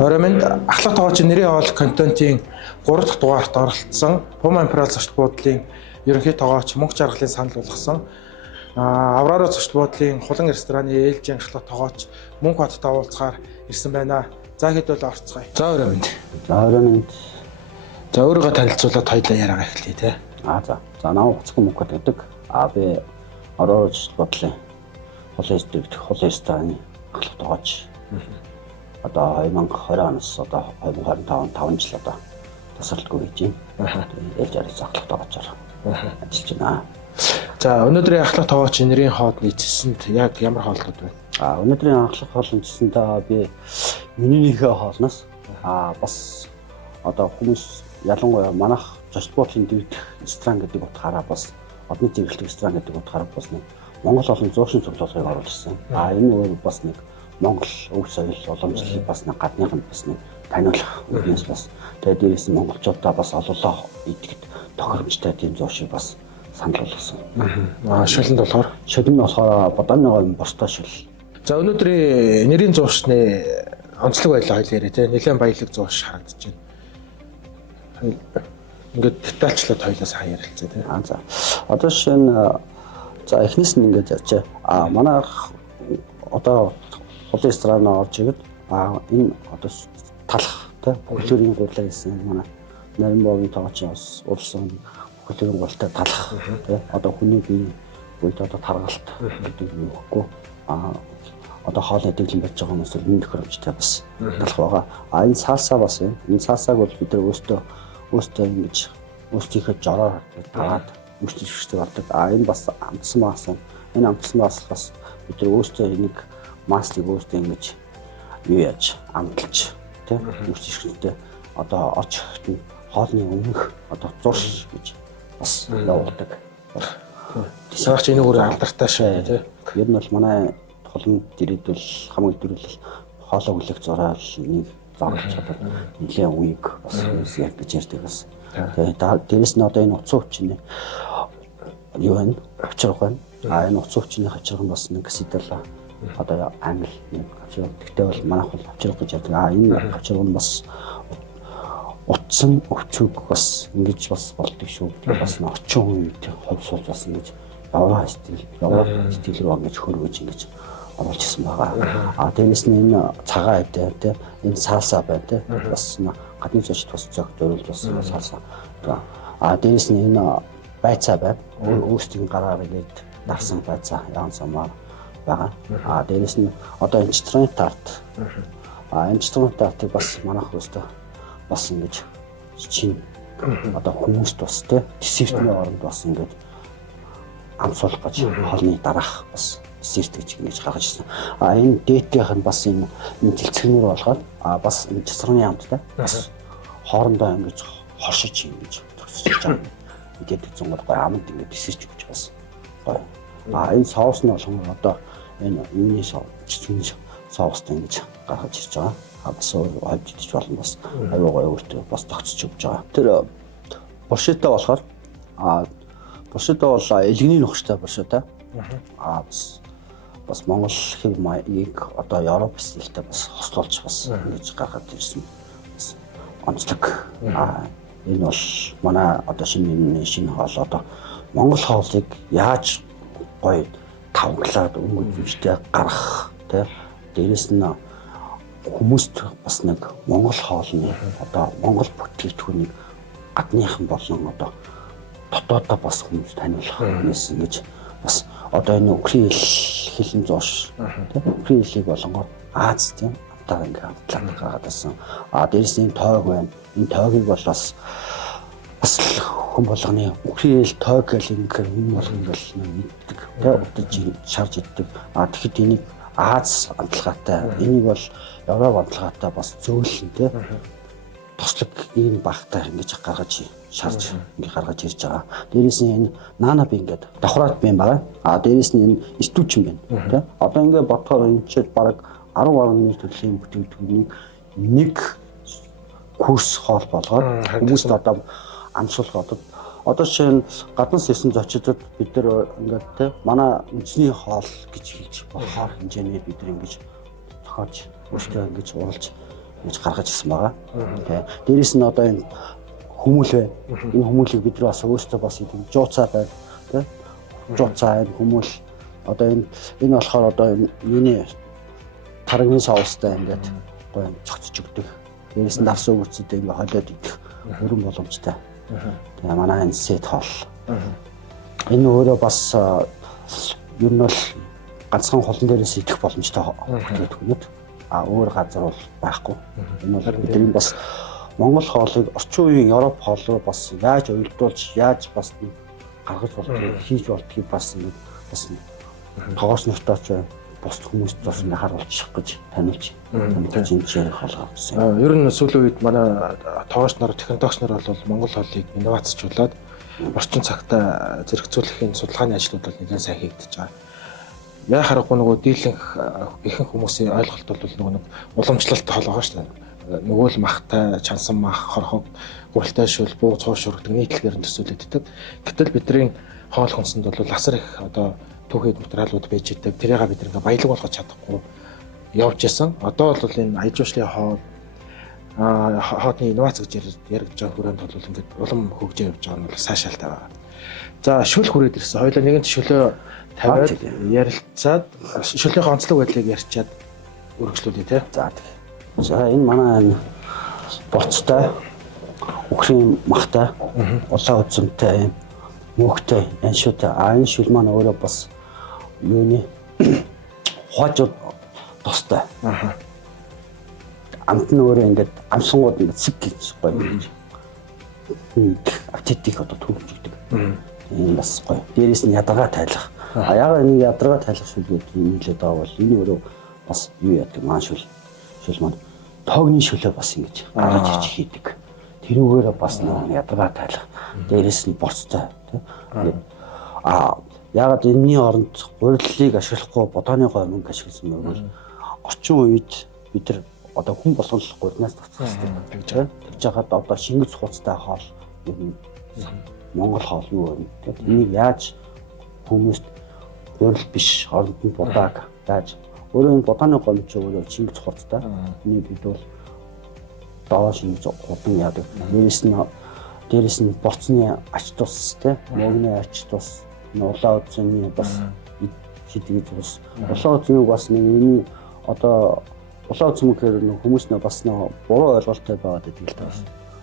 Орой минь ахлах тоогооч нэрийн хоол контентын 3 дахь дугаарт оролцсон Puma Imperial зочд буудлын ерөнхий тоогооч мөнх жаргалын санал болгосон Аврора зочд буудлын хулан рестораны ээлжийн ахлах тоогооч Мөнх хотод уулзахаар ирсэн байна. За хэдүүл орцгоё. За орой минь. За өөрийгөө танилцуулаад хоёлаа яриагаа эхлэе те. За наа уцхан мөнх хот гэдэг. Би Аврора зочд буудлын хулан рестораны ахлах тоогооч. Одоо 2020 оноос одоо 2025 5 жил одоо тасралтгүй гэж байна. Ээлж арай ахлах тоогоочоор ажиллаж байна. За өнөөдрийн ахлах тоогооч нэрийн хоолны эцэсэнд яг ямар хоолнууд байна? Өнөөдрийн ахлах хоолны эцэсэнд би миний нэгэн хоолноос бас одоо хүмүүс ялангуяа манайх зочд буудлын дэргэдэх ресторан гэдэг утгаараа бас одны зэрэглэх ресторан гэдэг утгаараа бас нэг Монгол олон зуушин цуглуулгыг оруулсан. Энэ өөр бас нэг Монгол өв соёл уламжлалыг бас нэг гадныханд бас нэг таниулах үгнээс бас тэгээд дээрээс нь монголчуудаа бас ололоо идэгт тохиромжтой тийм зуушиг бас санал болгосон. Шүлэн нь болохоор бодооныгоо бостой шүл. За өнөөдрийн нэрийн зуушны онцлог байлаа хоёул яриа те. Нэлээд баялаг зууш харагдаж байна. Ингээд детальчлаад хоёлаас хаа ярилцээ те. За одоо жишээ нь эхнээс нь ингээд явчаа. Манайх одоо хулан ресторанаа орж ирэхэд энэ одоо талах тий бүхлэрийн гурлаа гэсэн манай нарийн богийн тоогоочийн бас урсан бүхлэрийн гурлаа талах тий одоо хүний бие үед одоо таргалт гэдэг юм өгөхгүй одоо хоол идэглэн байж байгаа хүмүүс энэ тохиромжтой бас талах байгаа. Энэ цаасаа бас энэ цаасааг бол бид нар өөртөө ингэж өөрсдийнхөө жороор таваад мөчлөштэй болдог. Энэ бас амтсан маасан. Энэ амтсан маас бас бид нар өөртөө энийг маслыг өөртөө ингэж юу яаж амталж тий мөчлөштэй одоо орж ихтэй хоолны өмнөх одоо зурш гэж бас явуулдаг. Тиймээс энэ өөр алдартай шүү тий. Ер нь бол манай хуланд ирээдвэл хамгийн дөрвөл хоолоо хүлээх зураг нэг зарлж чадвал нэлээд үеиг бас яг гэж ярьдаг бас. Тэгээд дээрэс нь одоо энэ утсан хүчин юу вэ? Авчрах байна. Энэ утсан хүчний авчрах нь бас нэг сэтэл одоо англи нэг авчрах. Гэхдээ бол манайх бол авчрах гэж ярьдаг. Энэ авчрах нь бас утсан өвчөг бас ингэж бас болдог шүү. Бас орчин үед ховсуулж бас ингэж яваа стил рүү ингэж хөргөж ингэж оруулж ирсэн байгаа. Дээрээс нь энэ цагаан автай тий энэ саалсаа байна тий бас гадны зочд бас зөгт өрөөлж бас саалсаа. Дээрээс нь энэ байцаа байна. Өөрсдийн гараар ирээд дарсан байцаа яан самаар байгаа. Дээрээс нь одоо энэ читрын тарт. Энэ читрын тартыг бас манайх өөртөө бас ингэж чин одоо хүмүүст бас тий десертний оронд бас ингэж амсуулах гэж хоолны дараах бас десерт гэж ингэж гаргаж ирсэн. Энэ дээдийнх нь бас энэ тэлцэгнэр болгоод бас энэ читрын амттай бас хоорондоо ингэж хоршиж ингэж төгсөж байгаа. Идэт зунгал гой амд ингэ десерт өгч бас гой. Энэ соус нь болгон одоо энэ юуны соустай ингэж гаргаж ирж байгаа. Бас хойд идэж болно бас аюу гой өөртөө бас тогтсож өгч байгаа. Тэр боршитой болохоор боршитой бол элгэний нөхцтэй боршитой. Бас Монгол хэв маягийг одоо Европ стилтэй бас хослуулж бас ингэж гаргаж ирсэн. Бас онцлог. Энэ бол манай одоо шинэ хоол одоо Монгол хоолыг яаж гоё тавглаад өнгөжтэй гаргах тий дээрэс нь хүмүүст бас нэг Монгол хоолны одоо Монгол бүтээгдэхүүнийг гадныхан болон одоо дотоодоо бас хүмүүс таниулах юмс ингэж бас одоо энэ Украин хэлэн зоош тийм Украин хэлийг болонгоор Аз тийм одоо ингээ хамтлаг гаргаад байсан. Дээрээс нь тоог байна. Энэ тоогийг бол бас хүн болгоны Украин хэл тоог гэл ингээ энэ болгон бол мэддэг. Тийм удаж шарж иддэг. Тэгэхэд энийг Аз амтлагаатай энийг бол Европ амтлагаатай бас зөөлөн тийм тослог ийм багтаа ингэж гаргаж шарж ингэ гаргаж ирж байгаа. Дээрээс нь энэ наана би ингээд давхраад бим байгаа. Дээрээс нь энэ стүүчин байна. Тэ? Одоо ингээд бодохоор энэ ч бараг 10 орны төрлийн бүтээгдэхүүнийг нэг курс хоол болгоод хүмүүст одоо амсуулах одоо жишээ нь гаднаас ирсэн зочдод бид нар ингээд тэ манай үндэсний хоол гэж хэлж болохоор хэмжээний бид нар ингэж зохиож өөртөө ингэж уулж гэж гаргаж ирсэн байгаа. Тэ. Дээрээс нь одоо энэ хүмүүл байна. Энэ хүмүүлийг бид нар бас өөрсдөө бас ийм жууцаа байна. Тэ. Жууцаа энэ хүмүүл одоо энэ болохоор одоо миний тарганы соустай ингээд гоё цогцож өгдөг. Дээрээс нь дарс өгөөцөд ингээд холиод идэх өрөн боломжтой. Тэгээ манай энэ сет хоол. Энэ өөрөө бас ер нь бол ганцхан холон дээрээс идэх боломжтой гэдэг юм. Өөр газар бол байхгүй. Энэ бол бидний бас Монгол хоолыг орчин үеийн Европ хоол руу бас яаж уялдуулж, яаж бас гаргаж болдгийг хийж болдгийг бас тоогоос нартаа ч бус хүмүүст бас харуулчих гэж таниулж энэ чирэг хоол гаргасан. Ер нь сүүлийн үед манай тоогоос нар, технологич нар бол Монгол хоолыг инновацчлуулад орчин цагтаа зэрэгцүүлэхийн судалгааны ажлууд бол нэлээд сайн хийгдэж байгаа. Яа харахгүй нөгөө дийлэнх ихэнх хүмүүсийн ойлголт бол нэг уламжлалт хоол байгаа шүү дээ. Нөгөө л махтай, чансан мах, хорхог, гуралтай шүл, буу цуушур гэдэг нийтлэгээр нь төсөөлөгддөг. Гэтэл бидний хоол хүнсэнд бол асар их одоо түүхийд материалууд байж идэг. Тэрийг бид ингээ баялаг болгож чадахгүй явж исэн. Одоо бол энэ аяж жуулчлалын хоол хоолны инновац гэж яригдж байгаа хүрээнд бол ингээд улам хөгжиж явж байгаа нь бол сайшаалтай байна. За шүл хүрээд ирсэн. Хоёулаа нэгэн шөлөө тавиад ярилцаад шүлийнхээ онцлог байдлыг ярьчаад үргэлжлүүлье тий. За энэ манай боцтой, үхрийн махтай, улаан үзэмтэй, мөхтэй, аншуутай. Энэ шүл маань өөрөө бас юуны хожууд тостой. Амт нь өөрөө ингээд амсангууд ингээд сэг гэж гоё юм. Аппетитийг одоо төрүүлдэг. Энэ бас гоё. Дээрээс нь ядаргаа тайлах. Яагаад энэ ядаргаа тайлах шүлгүүд нийлээд байгаа бол энэ өөрөө бас юу яадаг маань шүл маань тоогны шүлөө бас ингэж гаргаж ич хийдэг. Тэрүүгээрээ бас нэг ядаргаа тайлах. Дээрээс нь борцтой тий. Яагаад энэний оронд гурилыг ашиглахгүй бодооны гомиг ашигласан бэ гэвэл орчин үед бид нар одоо хүн болгол гурнаас тусах хэрэгтэй. Тэгж яагаад одоо шингэц хуцтай хоол Монгол хоол юу вэ? Энийг яаж хүмүүст гурил биш оронд нь будааг яаж өөрөө энэ бодооны гомч өөрөө шингэц хуцтай. Энийг бид бол доо шингэц худан яадаг. Дээрээс нь борцны ач тус те мөгний ач тус улаан үзмний бас хийдэг бас улаан үзмийг бас нэг энэ одоо улаан үзм гэхээр хүмүүс нэ бас нэг буруу ойлголттой байгаад байдаг л таа.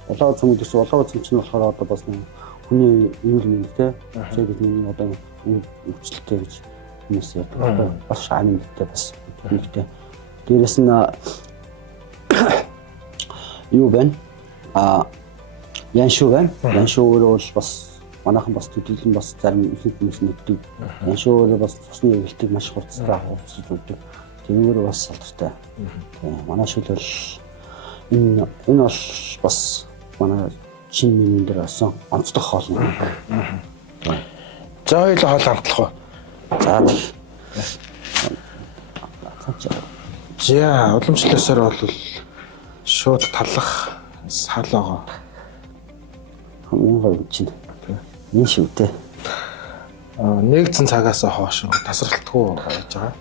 Улаан үзм гэсэн улаан үзм чинь болохоор одоо бас нэг хүний эрүүл мэнд те зэрэг нэг одоо өвчлөлтэй гэж хүмүүс ярьдаг. Бас шаамдтай бас хэрэгтэй. Дээрээс нь юу байна? Яншуу байна. Яншуу өөрөө бол бас манайхан бас төдийлөн бас зарим ихэнх хүмүүс мэддэг. Яншуу өөрөө бас цусны эвлэлтийг маш хурцтай хурцж өгдөг. Тэрүүгээр бас салдартай. Манай шүл бол энэ бол бас манай чин нэмэн дээр осон онцлог хоол юм. За хоёул хоол хамтлах уу? За уламжлалсаар бол шууд талах салаага. Хамгийн гоё чинь. Энэ шүү дээ. Нэгдсэн цагаас хойш тасралтгүй байж байгаа.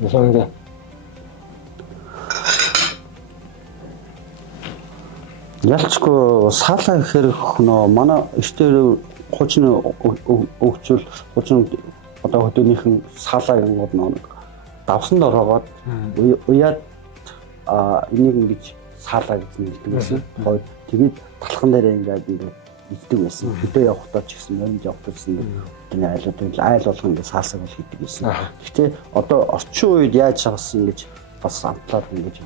Ясанга. Ялчгүй саалаа гэхээр нөө манай эртээр хуучин өвчл хуучин одоо хөдөөнийхэн саалаагууд нөө давсанд ороогоод уяад энийг ингэж саалаа гэж нэлдэг байсан. Хойд тэгээд талхан дээр ингээд иддэг байсан. Хөдөө явахдаа ч гэсэн, нойрмд явахдаа ч гэсэн энэ айл болгон ингээд саалсаг бол хийдэг байсан. Гэхдээ одоо орчин үед яаж шахсан гэж бас амтлаад ингэж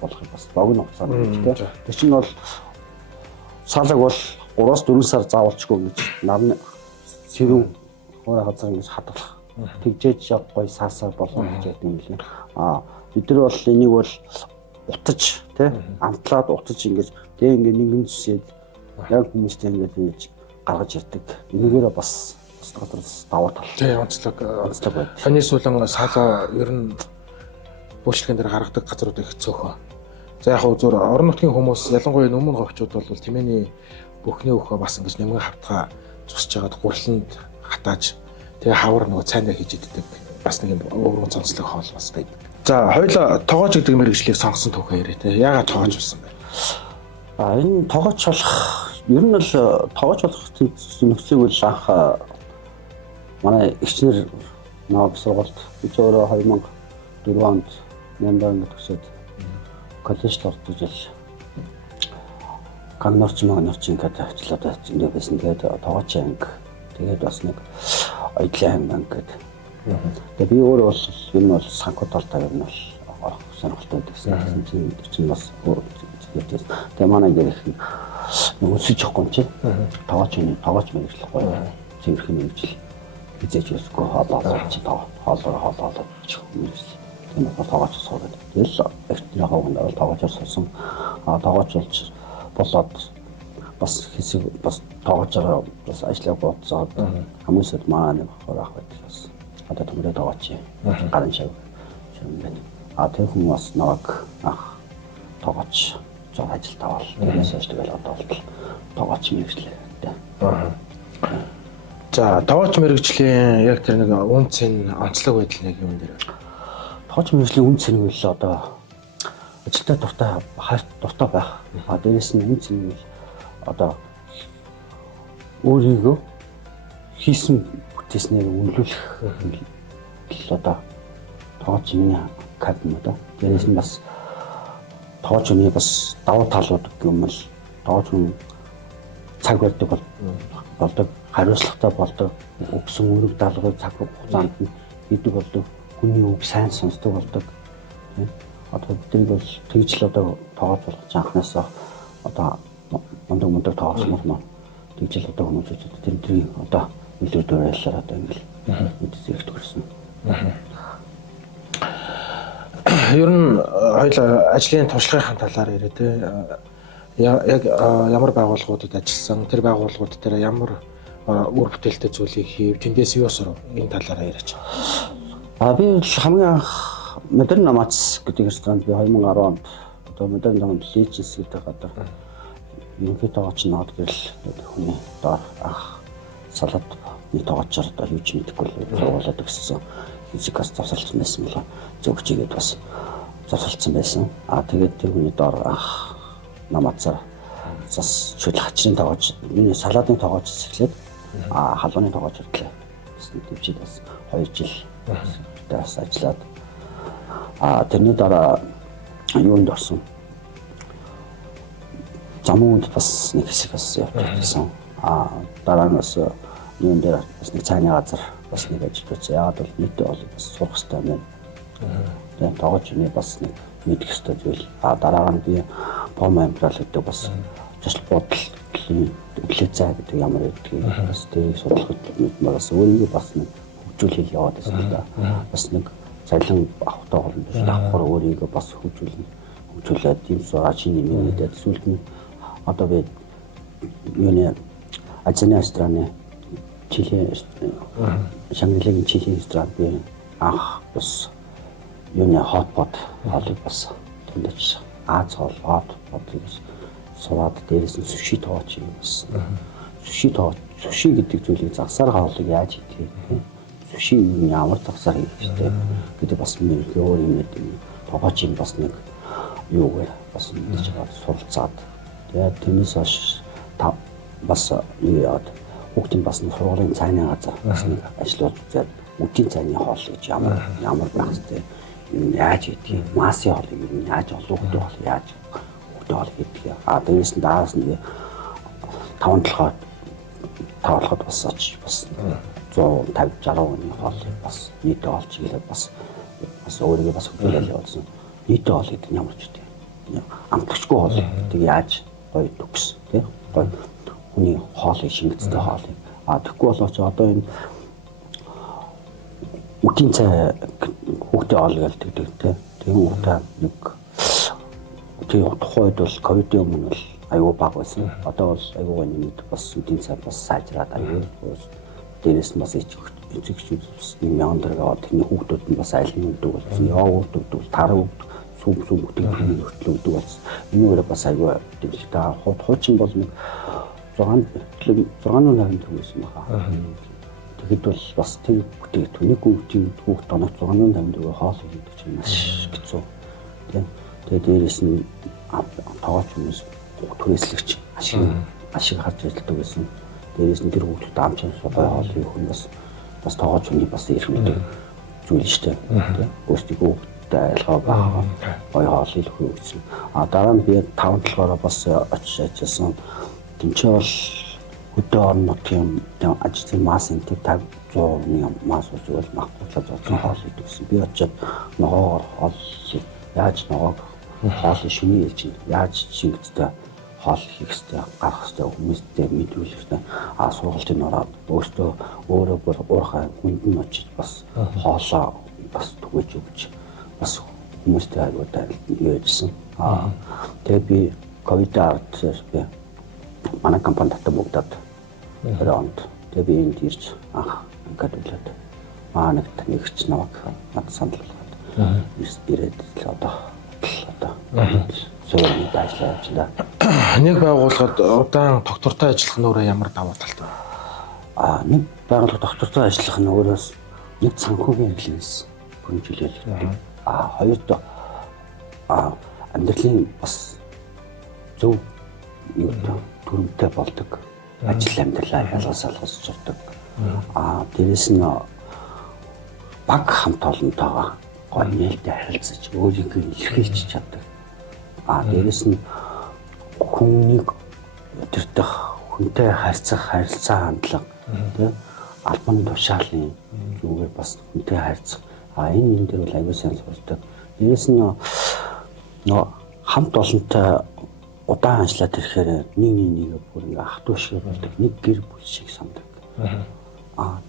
болох юм бас богино хугацаанд гэж тийм. Тэр чинь бол саалаг бол 3-4 сар заавалчгүй гэж нарны сэрүүн хойно газар ингэж хадгалах. Тэгжээж гоё саасаа болгоно гэж яддаг юм лээ. Бид нар бол энийг бол утаж тий амтлаад утаж ингэж тэг ингэ нэгэн зүсээд яг хүмүүстэй ингэж гаргаж ирдэг. Энийгээрээ бас дотроос давуу тал. Тий онцлог байна. Таны сүүлэн саалаа ер нь буучлалын дээр гаргадаг газрууд их цөөхөн. За яг хөө зур орон нутгийн хүмүүс ялангуяа өмнө говьчууд бол тэмээний бүхний өөхөө бас ингэж нэмгэн хавтгаа цусж байгаад гурланд хатааж тэгээ хавар нөгөө цайнаа хийж иддэг. Бас нэг юм өвөрмөн цонцлог хоол бас байдаг. За хоёулаа тоогооч гэдэг мэргэжлийг сонгосон түүхээ ярэ те. Яагаад тоогооч болсон бэ? Энэ тоогооч болох ер нь бол тоогооч болох нөхцөлийг бол анх манай эгчнэр наад сургалт би ч өөрөө 2004 онд 8 ангид төгсөөд коллежд орж ижил ганнорч ингээд ажиллаад зөндөө байсан. Тэгээд тоогооч анги тэгээд бас нэг ойдлын анги гэдэг. Тэгээд би өөрөө бол энэ бол санхүү талтай юм бол орох сонирхолтой байсан. чинь бас тэгээд манай гэрэх өсөж явахгүй юм чи. Тоогооч мэргэжлэхгүй. Цэвэрхэн мэргэжил. Хизээч өсөхгүй хоолоо чи хоолоо чих мэргэжил. Энэ тоогооч суугаад. Тэгэл экстрийн хавганд бол тоогоочор суусан. Тоогооч болж болоод бас хэсэг бас тоогоочоор бас ажиллаж бодсоод хүмүүсд маа нэг хурах байдаг бас. Одоо төмөрөө тоогооч гарын шав юм байна. Тэр хүмүүс нэг тоогооч зов ажилд авал. Тэрнээс хойш тэгэл одоо бол тоогооч мэргэжлээ. За тоогооч мэргэжлийн яг тэр нэг үнц нь онцлог байдал нэг юм дээр. Тоогооч мэргэжлийн үнц нь бол одоо ажилтаа дуртай байх. Дээрээс нь үнц нь бол одоо өөрийгөө хийсэн бүтээснээр үнэлүүлэх одоо тоогооч миний кад юм да. Дээрээс нь бас тоогооч хүний бас давуу талууд юм бол тоогооч хүн цаг барьдаг болдог, хариуцлагатай болдог, өгсөн үүрэг даалгаврыг цаг хугацаанд нь хийдэг болдог, хүний үг сайн сонсдог болдог. Одоо тэрийг бол тэгж л одоо тоогооч болгож анхнаасаа одоо мундаг тоогооч мөн тэгж л одоо хүмүүсүүд тэрний одоо илүү дөрөөлөөр одоо ингээл мэдээс төгссөн. Ер нь хоёул ажлын туршлагын талаар яриа те. Яг ямар байгууллагуудад ажилласан, тэр байгууллагууд дээр ямар үр бүтээлтэй зүйлийг хийв, тэндээс юу сурав? Энэ талаараа яриач. Би хамгийн анх модерн намац гэдэг ресторанд би 2010 онд одоо модерн намац Legends гэдэг одоо ерөнхий тоогооч наад гэрэл хүний доор анх салаад нэг тоогоочор одоо юу ч мэдэхгүй сургуулаад өгсөн. Физикаас завсарлсан байсан мөлөө зөвчигээд бас завсарлсан байсан. Тэгээд тэр хүний доор анх намацаар зас чөл хачрын тоогооч миний салаадын тоогооч эхлээд халууны тоогооч хүртлээ. Тэвчээд бас 2 жил бас ажиллаад тэрний дараа юунд орсон. Замуунд бас нэг хэсэг бас явчихсан. Дараа нь бас юунд дээр бас нэг цааны газар бас нэг ажиллаж яагаад бол нийтээ бол бас сурах хэрэгтэй юм. Тэгээд тоогоочны бас нэг мэдэх хэрэгтэй зүйл. Дараа нь би Pom Imperial гэдэг бас цэцэл бодлын эвлэцаа гэдэг ямар гэдгийг бас тэрийг судлах мэт бас өөрийгөө бас нэг хөгжүүлэл яваад байсан да. Бас нэг цалин авахтай болно. Давхар өөрийгөө бас хөгжүүлээд тийм сурачны нэмээд сүлд нь одоо би юуны Азийн страны Чили Шангрилагийн Чили ресторан би анх бас юуны хотпот хоолыг бас тэмдэж Аз хоолыг суваад дээрээс нь суши тоогооч юм бас. Суши гэдэг зүйлийг загсаар хоолыг яаж хийдэг вэ? Суши юу ямар загсаар хийдэг гэдэг бас миний өөр юм гэдэг. Тоогооч юм бас нэг юу вэ? Бас мэдээж суралцаад тэгээд тэрнээс хойш бас юу яад хүүхдийн бас нэг сургуулийн цайны газар бас нэг ажлууд үзээд үдийн цайны хоол гэж ямар байх вэ? Яаж хийдэг? Масын хоолыг яаж олгох вэ? Яаж хүүхдийн хоол хийдэг? Дээрээс нь даас нэг 5 тавлахад бас очиж бас 150-60 оны хоолыг бас нийтээ олж ийлээ бас өөрийгөө бас хөгжүүлэл явуулсан. Нийтээ хоол гэдэг нь ямар ч үү? Амтлагчгүй хоол гэдэг яаж гоё төгс тийм гоё хүний хоолыг шингэцтэй хоолыг. Тэгэхгүй болооч одоо энэ үдийн цай хүүхдийн хоол гэдэг тийм. Тийм удаа нэг тийм тухайд бол ковидын өмнө бол аюу баг байсан. Одоо бол аюу нэмээд бас үдийн цай бас сайжраад аюу дээрээс нь бас эцэгчүүд бас 1000 төгрөг аваад тэрний хүүхдүүд нь бас айлын өгдөг болсон. Яогурт өгдөг, тар өгдөг, сүм өгдөг, хөтлөг өгдөг болсон. Энэгээр бас аюу дэвшигтэй хуучин бол нэг 6 8 төгрөг байсан баха. тэгэхэд бол бас тэр бүтээгдэхүүнийг хүүхд тоног 654 хоол хийдэг чинь маш хэцүү. Тэгээд дээрээс нь тоогооч хүмүүс түрээслэгч ашиг харж ажилладаг гэсэн. Дээрээс нь тэр хүүхдүүд амчин сулгай хоол хийх хүн бас тоогооч хүний бас их мэдээ зүйл шүү дээ. Өөрсдөө хүүхдтэй айлгаа байгаа гоё хоол хийх хөвгсөн. Дараа нь би 5-7-оор бас очиж ажилласан. Тинчээ бол өдөө орнотын ажлын мас энэ 50-100 мас үзвэл магтуулаад зодсон хоол идэх гэсэн. Би очиод ногоогоор хоол яаж ногоог хоол шиний хийж яаж шингэцтэй хоол хийх хэрэгтэй гарах хэрэгтэй хүмүүстэй мэдүүлэх хэрэгтэй. Сургалтын ороод өөрөө бүр уурхай хүнд нь очиж бас хоолоо бас түгэж өгч бас хүмүүстэй аюултай ярьсан. Тэгээ би ковид-д би манай компани татсан бүгдад раунд тэгээ би энд ирж анх ингээд үлээд нэг нэгч наваг над санал болгоод ирээд л одоо зөвхөн ажиллаж байна. Нэг байгууллагад удаан доктортой ажиллах нь өөрөө ямар давуу талтай вэ? Нэг байгууллагад доктортой ажиллах нь өөрөөс нэг санхүүгийн хэрэглээс хөнжүүлэлт. Хоёрдоо амьдралын бас зөв төрөмтэй болдог. Ажил амьдралаа ялгаж сурдаг. Дээрээс нь баг хамт олонтойгоо гоё нээлттэй харилцаж өөрийгөө илэрхийлж чаддаг. Дээрээс нь хүнийг өдөртөх хүнтэй харилцаа хандлага тийм албан тушаалын зүгээр бас хүнтэй харилцах. Энэ дээр бол аюул сайн сурдаг. Дээрээс нь хамт олонтой удаан ажиллаад ирэхээр нэг бүр ингээ ах トゥ шиг болдог. Нэг гэр бүл шиг сандаг.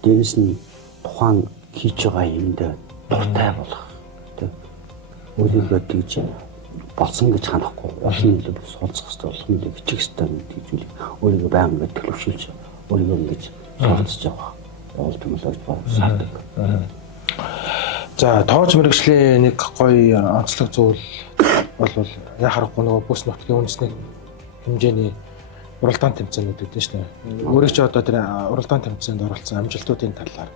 Дээрээс нь тухайн хийж байгаа юмд дуртай болох. Тэ. Өөрийгөө тэгж болсон гэж ханахгүй. Олон нийлбэл суулцах хэрэгтэй, олон нийлбэл бичих хэрэгтэй гэдэг зүйлийг өөрийгөө байнга ингээ төлөвшүүлж, өөрийгөө ингэж суулцж явах. Явуулт юм л гэж боддог. За, тоож мэрэгжлийн нэг гоё онцлог зүйл бол яа харахгүй нөгөө бүс нутгийн үндэсний хэмжээний уралдаан тэмцээнүүд үүдэн шүү дээ. Өөрөө ч одоо тэр уралдаан тэмцээнд оролцсон амжилтуудын талаар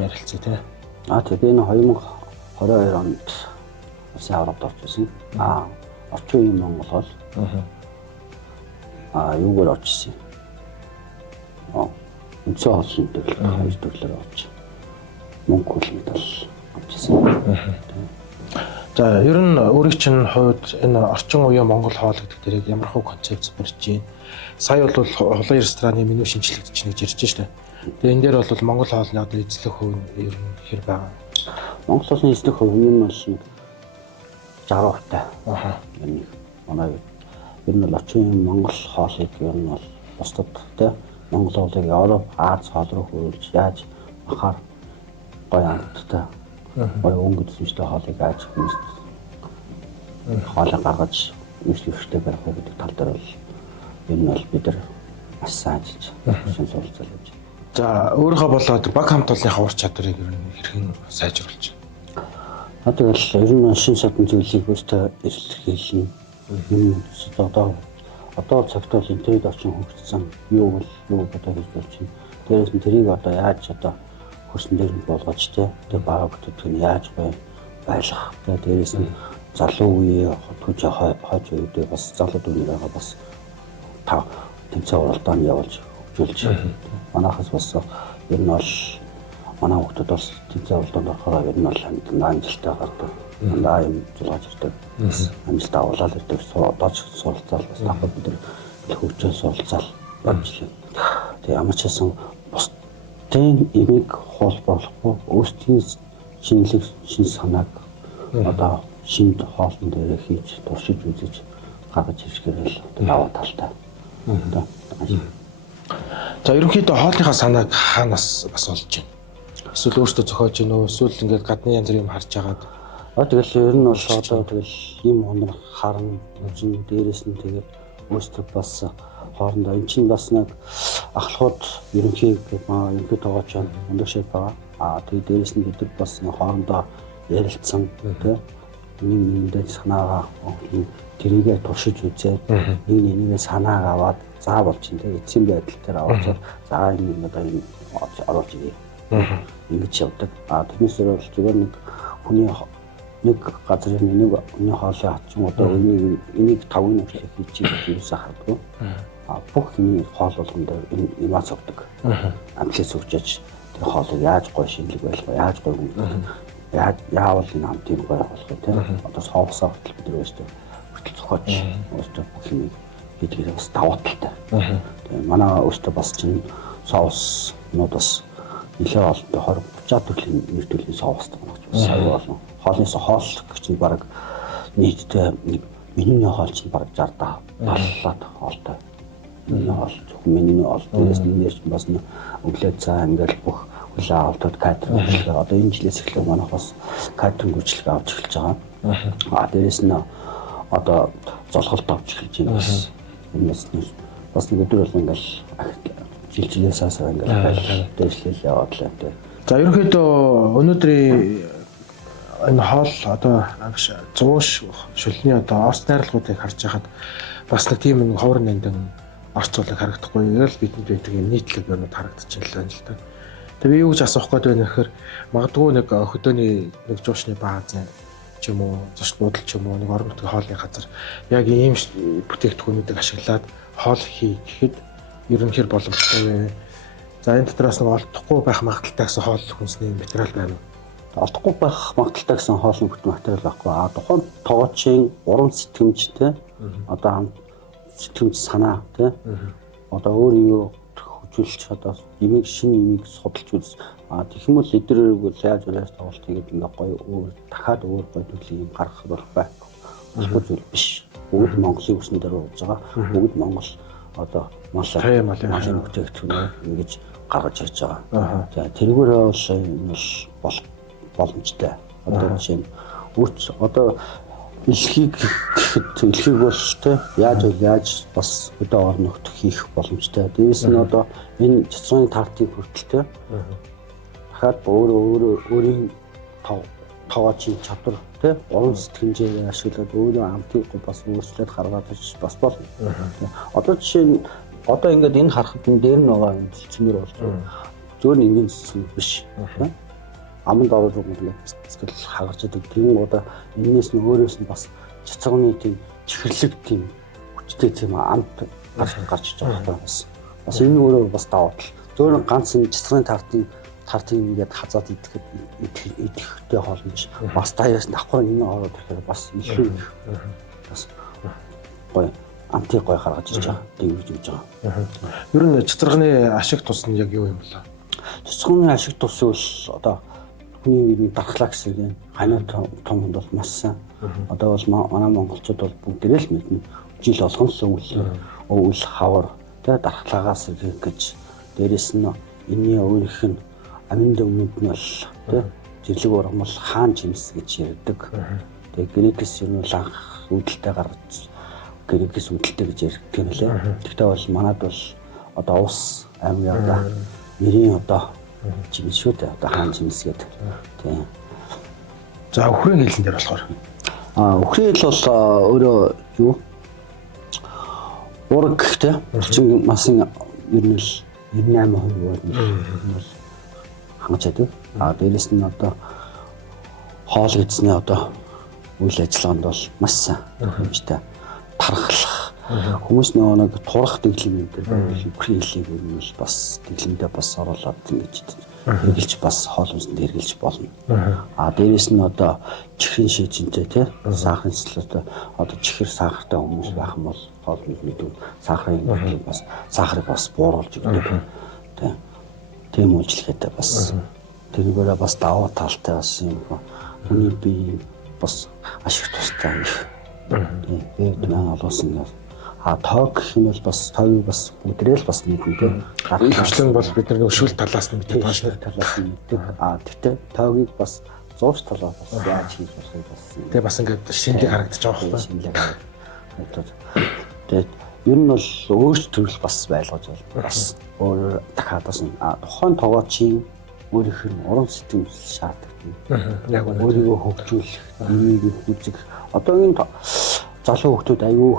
ярилцъя тий. Тэг би энэ 2022 онд улсын аврагт орж ирсэн. Орчин үеийн Монгол бол юугаар очсон юм. Үндсэн хоолны хоёр төрлөөр очсон. Мөнгө медаль авчихсан. За ер нь өөрийн чинь хувьд энэ орчин үеийн Монгол хоол гэдэг дээрээ ямар хөө концепц барьж байна. Сая бол холын рестораны меню шинжилэгдэж нэг ирж штэ. Тэгээ энэ дээр бол Монгол хоолны одоо эзлэх хувь нь ер нь хэр байгаа. Монгол хоолны эзлэх хувь нь бол 60%. Энэ манай ер нь орчин үеийн Монгол хоолыг ер нь бол бусдад те Монгол хоолыг Европ, Аз хоол руу хөрвүүлж яаж махаар гоё амттай гоё өнгө төсөмжтэй хоолыг яаж хүмүүст хоолоо гаргаж үйлчлэгчтэй барих уу гэдэг тал дээр бол ер нь бол бид нар маш сайн ажиллаж шин суралцал хийж. За өөрийнхөө болоод баг хамт олонныхаа ур чадварыг ер нь хэрхэн сайжруулж байна. Тэгэл ер нь шин садан зүйлийг өөртөө илэрхийлнэ. Одоо цагт бол интернет орчин хөгжсөн юу бодож болж байна. Дээрээс нь тэрийг одоо яаж одоо хөрсөн дээр нь болгож тэгээ баг төдгөн яаж байлгах. Дээрээс нь залуу үеийн хөтгөж хойч үедээ бас залууд үнээрээ бас тэмцээн уралдаанд явуулж хөгжүүлж. Манайхаас бас ер нь бол манай хүмүүс бас тэмцээн уралдаанд орохоор ер нь бол амжилттай гардаг. Юм зургаж ирдэг. Амжилт авуулаад ирдэг. Одоо ч суралцаал бас давхар бид нар хөгжөөл суралцаал болж байна. Тэгээ ямар ч байсан бусдын имийг хоолборлохгүй өөрсдийн шинэлэг шин санааг одоо шин хоолн дээр хийж туршиж үзэж гаргаж ирсгэрэл даваа талтай. За ерөнхийдөө хоолныхаа санааг хаанаас бас олж байна? Эсвэл өөртөө зохиож гин үү? Эсвэл ингээд гадны янз бүрийн юм харж агаад тэгэл ер нь бол одоо тэгэл юм хонор харна үзэн дээрээс нь тэгээд өөрсдөө бас хоорондоо эн чинь бас нэг ахлахууд ерөнхий тоогооч өндөр шиг байгаа. Тэгээд дээрээс нь бид нар бас хоорондоо ярилцсан тийм нэг санаагаа тэрийгээ туршиж үзээд нэг санааг аваад заа болж чинь тэгээд эцсийн байдал дээр аваад за энэ одоо энэ оруулж ирээ ингэж явдаг. Тэрнээс өөр бол зүгээр нэг хүний нэг газрын нэг хүний хоолой авчих одоо энийг 5 минут хийчих хэрэгсээ харддаг. Бүх хүний хоол болгон дээр юмаа цогдөг. Амтлаас өгчөөж тэр хоолыг яаж гоё шинэлэг байлгаа, яаж гоё юм яавал энэ хамт юм гоё болох вэ тийм. Одоо соусаа хүртэл бид өөрсдөө хүртэл зохиож өөрсдөө бүх юм хийдгээр бас даваа талтай. Тэгээ манай өөрсдөө бас чинь соуснууд бас нэлээд олон 20-30 төрлийн нэр төрлийн соустай байна гэж бас аюу олон. Хоолноос хоол гэж нь баг нийтдээ менюний хоол чинь баг 60 70-аад хоолтой. Энэ хоол зөвхөн менюний хоол дээрээс нэрч бас өглөө цаа ингээл бүх хүлээ авалтууд кадрын үйлчлэг одоо энэ жилээс эхлээд манайх бас кадрын үйлчлэг авч эхэлж байгаа. Дээрээс нь одоо золголт авч эхэлж байна бас. Энэ бас нэг өдөр бол ингээл жилээс ингээл дээшлэл яваад л байна. За ерөнхийдөө өнөөдрийн энэ хоол одоо 100 шүлний одоо орц найрлагуудыг харж байхад бас нэг тийм нэг ховор нандин орцуулаг харагдахгүй. Яг л бидэнд байдаг юм нийтлэг юмуд харагдчихлаа л та. Тэгээ би юу гэж асуух гээд байна гэхээр магадгүй нэг хөдөөний нэг жуушны бааз ч юм уу, зочд буудал ч юм уу, нэг орон нутгийн хоолны газар яг ийм бүтээгдэхүүнүүдийг ашиглаад хоол хий гэхэд ерөнхийдөө боломжтой вэ? За энэ дотроос нэг олдохгүй байх магадaltaй гэсэн хоол хүнсний материал байна уу? Олдохгүй байх магадaltaй гэсэн хоолны бүтээн материал байхгүй. Тухайн тоочийн уран сэтгэмжтэй одоо хамт сэтгэмж санаа тий одоо өөрийгөө хөжүүлж одоо имийг шинэ имийг судалж үз. Тэгэх юм бол эдгээрээ яаж тоглолт хийгээд ингээ гоё өөр дахиад өөр гоё төрлийн юм гаргах болох байхгүй. Болохгүй зүйл биш. Бүгд Монголын үсний дээр болж байгаа. Бүгд Монгол одоо малын бүтээгдэхүүнээ ингэж гаргаж ирж байгаа. За тэргээрээ бол боломжтой. Одоо жишээ нь одоо элхийг бол тэ яаж бас өдөө орон нутг хийх боломжтой. Дээрээс нь одоо энэ цэцрын тартыг хүртэл тэ дахиад өөрийн тоочийн чадвар тэ уран сэтгэмжээр ашиглаад өөрөө амтыг бас өөрчлөлт гаргаад бас болно. Одоо жишээ нь одоо ингээд энэ харахад энэ дээр нь байгаа юм цэцмэр болж байгаа. Зөвхөн энгийн цэцмэр биш. Аманд орж байгаа сэтгэл хагарч идэг. Тийм одоо энэс нь өөрөөс нь бас цэцгүүний тийм чихэрлэг тийм хүчтэй тийм амт гарч иж байгаа бас энэ өөрөө бас даваа тал. Зөвхөн ганц энэ цэцгүүний тартыг ингээд хазаад идэхтэй хоолнож бас таяас давхар энэ ороод ирэхээр бас илүү бас гоё амтыг гоё гаргаж иж байгаа. Тийм гэж үзэж байгаа. Ер нь цэцэрганы ашиг тус нь яг юу юм бэ? Цэцгүүний ашиг тус бол одоо хүний бидний дархлаа гэсэн юм. Ханиу томд бол маш сайн. Одоо бол манай монголчууд бол бүгдээрээ л мэднэ. Жил болгон л өвөл хавар тэ дархлаагаас гэж дээрэс нь энэний өөрийнх нь аминд өмнөд нь бол тэ жирлэг ургамал хаан жимс гэж ярьдаг. Тэгээ грекээс юм анх үүдэлтэй гаргаж грекээс үүдэлтэй гэж ярьдаг юм лээ. Тэгтээ бол манад бол одоо ус аймаг яваа нэрийн одоо жимс шүү дээ. Одоо хаан жимс гэдэг. Тийм. За өхрийн хэлэн дээр болохоор өхрийн хэл бол өөрөө юу ураг гэдэг орчин масын ер нь л 98% бол хангаж байдаг. Дээрээс нь одоо хоол гэснээр одоо үйл ажиллагаанд бол маш сайн хэмжтэй тархалах хүмүүс нэг турах дэглэм энэ байвал өхрийн хэлийг ер нь бас дэглэмдээ бас оруулаад ингэж хэрэгжилж бас хоол хүнсэнд хэрэгжилж болно. Дээрээс нь одоо чихрийн шийдэнтэй тий сахарын цэцлэлтэй одоо чихэр сахартай хүмүүс байх юм бол хоол хүнсний сахарыг бас бууруулж өгдөг. Тийм үйлчлэгээтэй бас тэрүүгээрээ бас даваа талтай бас юм хүний бие бас ашиг тустай их. Тэгээд маань олоосон юм. Тоог гэх юм бол бас тоог бас бүдрэл бас мэднэ тийм. Хвшлэн бол бид нар өшүүл талаас нь мэддэг байна шүү дээ. Талаас нь мэддэг. Тэгтээ тоогийг бас зурж талаас бас яаж хийж болохыг бас. Тэгээ бас ингээд шинэлэг харагдаж байгаа байхгүй. Шинэлэг харагдаж. Тэгээд ер нь бол өөрчлөлт бас байлгаж байна. Бас өөр дахиад бас тухайн тоогоочийн өөрийнх нь уран сэтгэл шаарддаг. Яг үнэ. Өөрийгөө хөгжүүлэх, нэмийг үзэх. Одоо энэ залуу хүмүүс аюу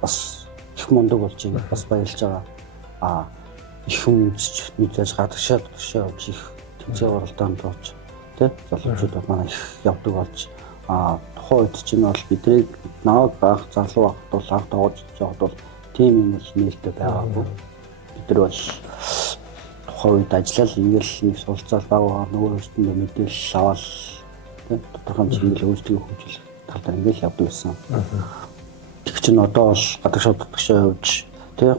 бас их мундаг болж байна. Бас баярлж байгаа. Их хүн үзэж мэдээж гадагшаа явж их тэмцээн оролдоонд орж тий залуучууд манай их явдаг болж тухайн үед чинь бол бидний наваг байх залуу байхад бол анх тоглож байхад бол тийм юм бол нээлттэй байгаагүй. Бид нар бол тухайн үед ажиллал ингээл нэг суралцаал байгаа нөгөө өөртөө мэдээлэл аваад тий тодорхой хэмжээний өөрсдөө хөгжүүлэх тал дээр ингээл явдаг байсан. Тэг чинь одоо бол гадагшаа дутгшаа явж тий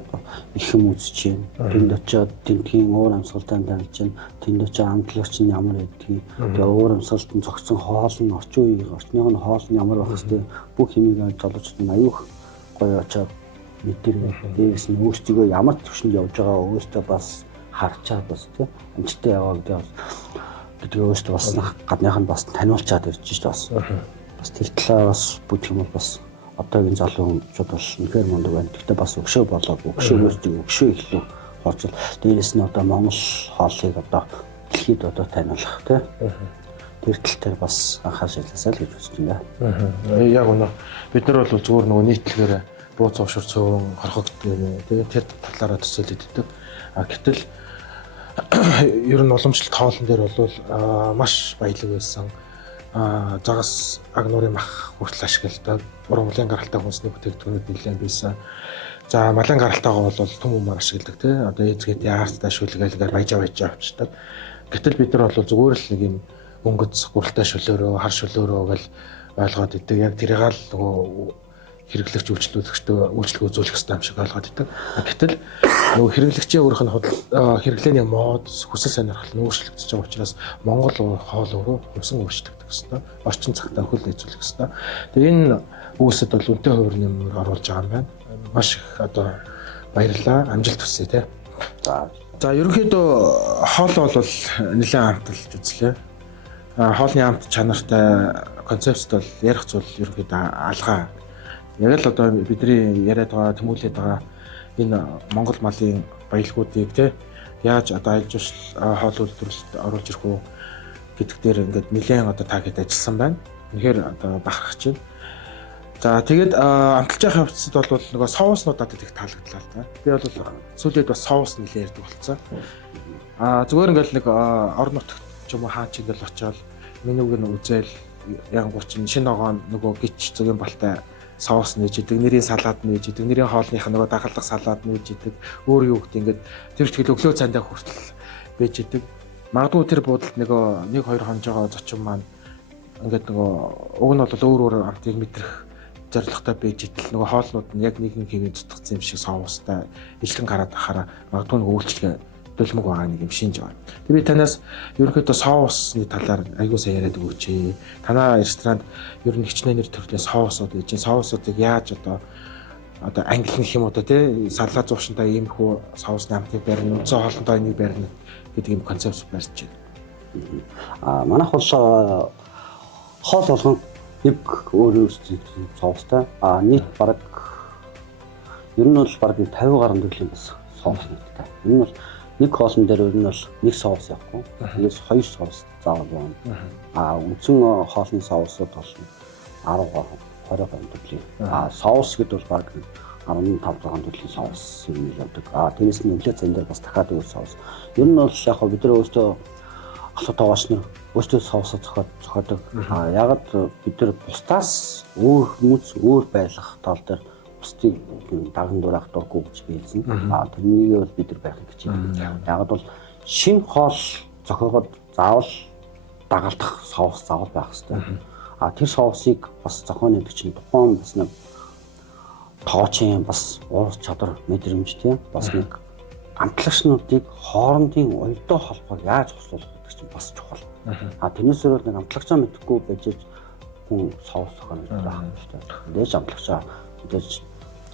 их юм үзэж чинь тэнд очиод тэмдгийн уур амьсгалтай танилж чинь тэнд очиод амтлагч нь ямар байдгийг тэгээ уур амьсгалтанд зогцсон хоол нь орчин үеийн орчныхын хоол нь ямар байх хэвээр бүх юмыг залуучууд нь аюух гоё очиод мэдэрнэ. Дээрээс нь өөрсдөө ямар төвшөнд явж байгаа өөртөө бас харчаад бас тий амжилттай яваа гэдэг өөртөө бас гадныхан нь бас таниулчаад ирж шүү дээ бас тэр талаас бүх юм бас одоогийн залуучууд бол үнэхээр мундаг байна. Гэхдээ бас өгшөө болоод өгшөө илүү хорцол. Дээрээс нь одоо Монгол хоолыг одоо дэлхийд одоо таниулах тий. Тэр тал дээр бас анхаарч ажилласаа л гэж үзэж байна. Яг үнэ. Бид нар бол зүгээр нөгөө нийтлэгээр бууз уушир цөөн хорхогддог тий тэр талаараа төсөөлөд өгдөг. Гэтэл ер нь уламжлалт хоолн дээр бол маш баялаг байсан. Загас аг нуурын мах хүртэл ашигладаг. Уран гаралтай хүнсний бүтээгдэхүүнүүд нэлээд байсан. За малын гаралтайгаа бол түм өмөр ашигладаг тий. Одоо эзгээд яарцтай шүлгээл баяжаа авчдаг. Гэтэл бид нар бол зүгээр л нэг юм өнгөц гуралтай шөлөөрөө хар шөлөөрөө гэл ойлгоод идэг. Яг тэрийг л нөгөө хэрэглэгч үйлчлүүлэгчтэй үйлчлэг үзүүлэх хэрэгтэй юм шиг ойлгоод идэг. Гэтэл нөгөө хэрэглэгчийн өөрийнх нь хэрэглээний мод хүсэл сонирхол нь өөрчлөгдөж байгаа учраас Монгол хоол өөрөө хувьсан өөрчлөгдөх хэрэгтэй. Орчин цагтаа хөл нэзүүлэх хэрэгтэй. Тэгээ энэ үүсэд бол үнэтэй хувир нэмэр оруулж байгаа юм байна. Маш их одоо баярлалаа. Амжилт хүсье тий. За ерөнхийдөө хоол бол нэлээд амталж үзлээ. Хоолны амт чанартай концепт бол ярих зүйл ерөнхийдөө алгаа. Яг л одоо бидний яриад байгаа тэмүүлээд байгаа энэ Монгол малын баялагуудыг тий яаж одоо айлж хоол үйлдвэрлэлд оруулж ирэх үү гэдэг дээр ингээд нэлээд одоо таагаад ажилласан байна. Үнэхээр одоо бахархаж байна. За тэгээд амталж явах явцад бол нөгөө соуснуудад их таалагдлаа л да. Би бол сүүлийн бас соус нэлээд ярьдаг болсон. Зүгээр ингээд нэг орон нутагт ч юм уу хаа ч ингээл очиод менюг нь үзэл ягангуй чинь шинэ ногоон нөгөө гिच зөгийн балтай соус нээж идэг, нэрийн салаад нээж идэг, нэрийн хоолных нөгөө дагалдах салаад нээж идэг. Өөр юу гэдэг ингээд тэр ихтгэл өглөө цандаа хүртэл байж идэг. Магадгүй тэр буудалд нөгөө 1-2 хонж байгаа зочин маань ингээд нөгөө уг нь бол өөр амтыг мэдрэх зорилготой байж идэл нөгөө хоолнууд нь яг нэгэн хэвийн цутгацсан юм шиг соустай ижлэн гараад ахаараа магадгүй нөгөө үйлчлэгээ дөлмөг байгаа нэг юм шинж байна. Тэг би танаас ерөнхийдөө соусны талаар аягүй сайн яриад өгөөч. Танаа ресторанд ер нь хичнээн төрлийн соусууд гэж соусуудыг яаж одоо англи гэх юм уу тий салаа зуушинтай иймэрхүү соусны амтыг барина, үндсэн хоолндоо энийг барина гэдэг юм концепт барьж байна. Манайх бол хоол болгон нэг өөр соустай. Нийт бараг ер нь бол бараг 50 гаруй төрлийн бас соус нэгтэй. Энэ бол нэг хоолн дээр ер нь бол нэг соус явахгүй. Тэгээс 2 соус заавал байна. Үндсэн хоолны соусууд бол 10 20 төрлийн. Соус гэдэг бол баг 15-6 төрлийн соус юм явдаг. Тэрээс нь нэлээд зэн дээр бас дахиад өөр соус. Ер нь бол яг бид нар өөрсдөө асуу тоогооч нар өөрсдөө соусоо зохиодог. Ягаад бид нар бусдаас өөр хүмүүс өөр байх тал дээр бусдыг даган дуурайх дурггүй гэж биелсэн. Тэрнийг бол бид нар байхыг гэж байна. Ягаад бол шинэ хоол зохиогоод заавал дагалдах соус заавал байх хэрэгтэй. Тэр соусыг бас зохионы чинь тухайн бас нэг тоочин бас уур чадвар мэдрэмж тийм бас нэг амтлагчнуудыг хоорондын уялдаа холбоог яаж хослуулах гэдэг чинь бас чухал. Тэрнээс өөр нэг амтлагчаа мэдхгүй байж хүн соус зохионо байх юм шүү дээ. Дээж амтлагчаа дээж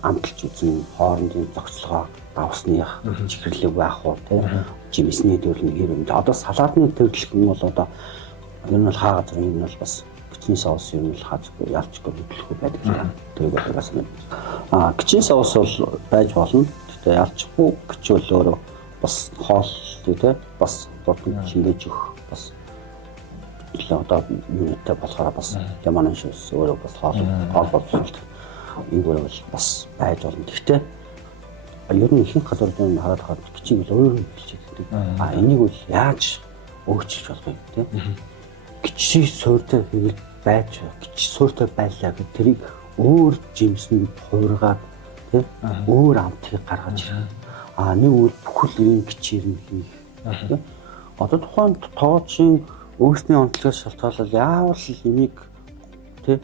амталж үзэн хоорондын зохицолгоо давсных чихэрлэг байх уу тийм жимсний төрлийн юм. Одоо салаатны төрөлхөн бол одоо ер нь бол хаа газар юм бол бас гिचний соус юм л хаажгүй ялчгүй хөдөлгөө байдаг юм. Тэгээд бас нэг гिचний соус бол байж болно. Гэхдээ ялчгүй гिचвэл өөрөө бас хоол тийм бас бодсон шингээж өгөх бас одоо юутай болохоор бас яман шүүс өөрөө бас хоол болчихсон. Энэ бол бас байж болно. Гэхдээ ер нь ихэнх газрууд нь хараад хаад гिचийг л өөр хэлж байдаг. Энийг бол яаж өөрчилж болох юм тийм. Гिचиг суурьтай хэрэг байж гिचиг суурьтай байлаа гэх тэрийг өөр жимсэнд хуургаад тийм өөр амтыг гаргаж ирэх. Нэг үйл бүхэл энэ гिचээр нь хийх. Тийм. Одоо тухайн тоочийн өөрсний онцлогоос шалтгаалаад яавал энийг тийм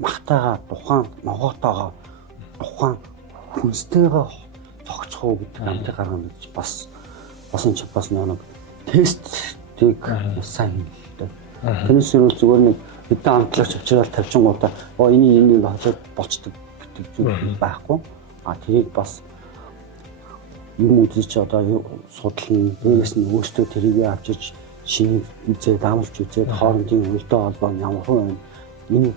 махтаага тухайн ногоотойгоо тухайн хүнстэйгээ зогцох гэдэг амтыг гаргана гэж бас энэ ч бас нэг тестийг сайн хийлээ. Тэрнээс өөр зүгээр нэг хэдэн амтлагч авчирал тавьчингуудаа энийг холоод болцдог гэдэг зүйл байхгүй. Тэрийг бас юм үзэж одоо судлан дээрээс нь өөртөө тэрийг авчиж шинэ үзээд амлж үзээд хоорондын үйлдэл холбоо нь ямар хүн энэ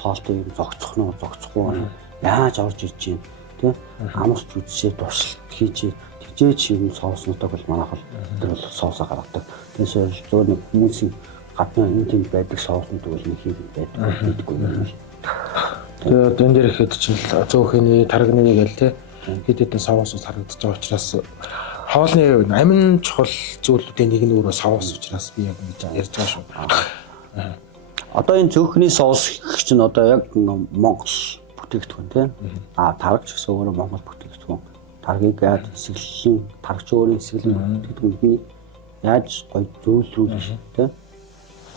хоолтой юм зогцох нь зогцохгүй нь яаж орж ирж байна тийм амарч үзээ туршилт хийж тэгжээч юм соуснуудыг бол манайх бол тэр бол соусоо гаргадаг. Тэрээс зөв нэг хүмүүсийн гадна энэ тийм байдаг соуснууд бол нэг хийх байдаг гэдэггүй юм. Тэгээд энэ дээр ихэд чинь зөөхний тарганы гээл те хэд хэдэн соусууд харагдаж байгаа учраас хоолны амин чухал зүйлүүдийн нэг нь өөрөө соус учраас би яг ингэж ярьж байгаа шүү. Одоо энэ зөөхний соус гэх чинь одоо яг Монгол бүтээгдэхүүн тийм. Таргач гэсэн өөрөө Монгол бүтээгдэхүүн. Таргийг яаж хэсэглэн таргач өөрийн хэсэглэн бүтээгдэхүүнийг яаж гоё зөөлрүүлж тийм.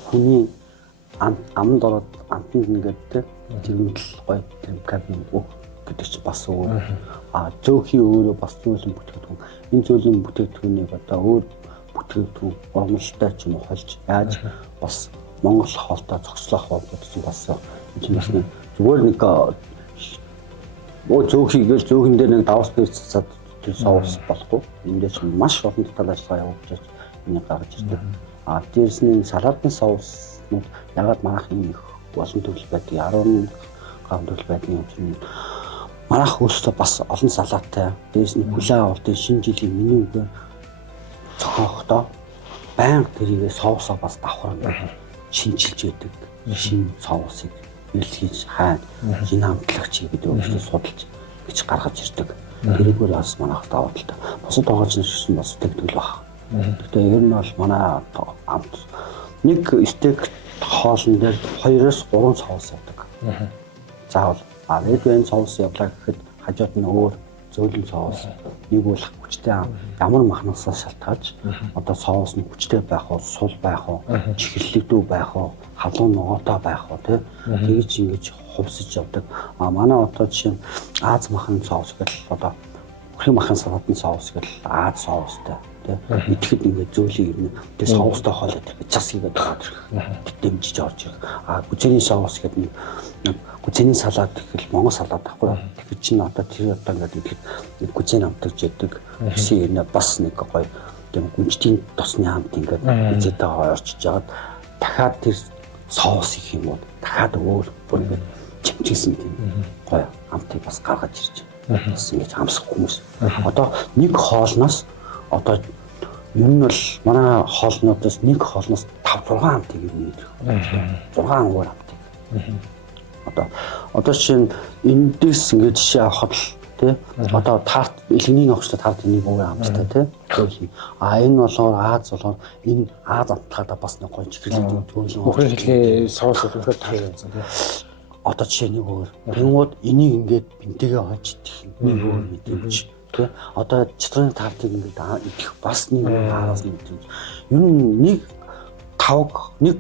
Хүний амд ороод амтнд ингээд тийм тэрмэл гоё кадмин гэдэг чинь бас өөр. Зөөхий өөрөө бас зөөлөн бүтээгдэхүүн. Энэ зөөлөн бүтээгдэхүүнийг одоо өөр бүтээгдэхүүн урамштай ч юм уу холж яаж бас Монгол хоолтой зогслох болоод чинь бас энэ бас нэг зүгээр нэг зөөхий гэж зөөхөн дээр нэг давс бэрцсад тэр соус болохгүй. Эндээ ч маш олон деталь ажиллагаа явуулж энийг гаргаж ирдэг. Дээрс нь салаатын соуснууд ягаад манайх энэ их олон төрөл байдаг. 10 гам төрөл байдгийн юм. Манайх өөрсдөө бас олон салаатай. Дээрс нь хүлэн авалтын шинэ жилийн менюг зохиохдоо баян тэрийгээ соусоо бас давхар шинжилж яадаг. Шинэ соусыг илэрхийлж хайна. Энэ хамтлагч гэдэг өөрсдөө судалж гэж гаргаж ирдэг. Тэрийгээр бас манайх даваад л та. Бусад тоогооч нь бас тэгдэг л баг. Гэхдээ ер нь бол манай амт нэг стейк хоолн дээр 2-3 соус явдаг. Заавал red wine соус явлаа гэхэд хажууд нь өөр зөөлөн соус. Нэг бол хүчтэй ямар махнасаас шалтгаалж одоо соус нь хүчтэй байх уу, сул байх уу, чихэрлэгдүү байх уу, халуун ногоотой байх уу тийм. Тэгж ингэж хувьсаж явдаг. Манай одоо жишээ нь Аз махан соус гэл одоо хөрхи махан салаатын соус гэл Аз соустай тийм. Идэхэд ингээд зөөлөн ирнэ. Тэгээ соустой хоолой гэж цас хийгээд байгаа хэрэг. Дэмжиж орж ирэх. Гүцэний соус гэдэг нэг гүцэний салаад гэхэл Монгол салаад байхгүй. Тэгэхээр чинь одоо тэр одоо ингээд идэхэд гүцэн амтагч яадаг. Гэсэн ирнэ бас нэг гоё тийм гүнжтийн тосны хамт ингээд гүцэтэй орчиж жагаад дахиад тэр соус их юм уу дахиад өөр бүр ингээд чимчээсэн тийм гоё амтыг бас гаргаж ирж байна. Бас ингэж хамсах хүмүүс. Одоо нэг хоолноос одоо ер нь бол манай хоолнуудаас нэг хоолноос 5-6 амтыг юм ийм 6 өөр амтыг. Одоо чинь эндээс ингэж жишээ авахад л тий одоо тарт элгэний огчтой тарт энийг өөр амттай тий. Энэ болохоор Аз болохоор энэ Аз амтлагада бас нэг гоё чихэрлэг төрлөн Бүхэн хэлний соус болохоор таарсан тий. Одоо жишээ нэг өөр. Тэнгууд энийг ингээд бинтэйгээ хойч идэх нэг өөр мэдэмж тий. Одоо читрын тартыг ингээд идэх бас нэг аараас мэдэмж. Ер нь нэг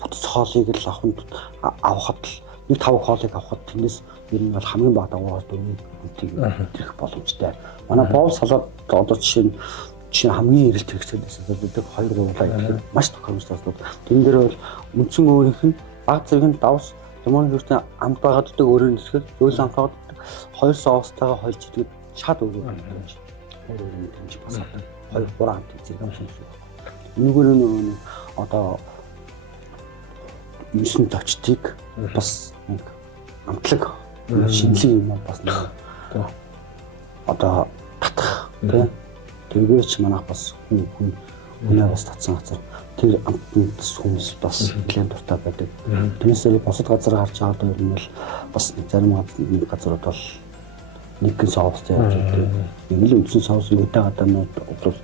бүтц хоолыг л авахад л нэг 5 хоолыг авахад тэрнээс ер нь бол хамгийн бага дагуулаас 4 хүнтийг идэх боломжтой. Манай боол салаад одоо жишээ нь хамгийн эрэлт хэрэгцээдээс байдаг 2 гуйлаа гэх маш тохиромжтой асуудал. Тэн дээр бол үндсэн өөрийнх нь баг зэрэг давс Тэмүрийн хүртээ амт байгааддаг өөрөөр нисгэл зөөлөн амт байгааддаг 2 соустойгоо холж идэхэд шат өөр мэдэмж бас авдаг. 2-3 амт зэрэг юм шиг. Энэгээр нь одоо 9 точтыг бас нэг амтлаг шинэлэг юм бас нэг одоо татах тийм тэргээрч манайх бас хүнээ бас татсан газар тэр амтнд хүмүүс бас нэлээд дуртай байдаг. Тэрнээсээ бусад газар харж байгаа бол ер нь бас зарим газрууд бол нэг гин соустай явж байдаг. Нэг л үндсэн соус үүтэй гадаанууд бол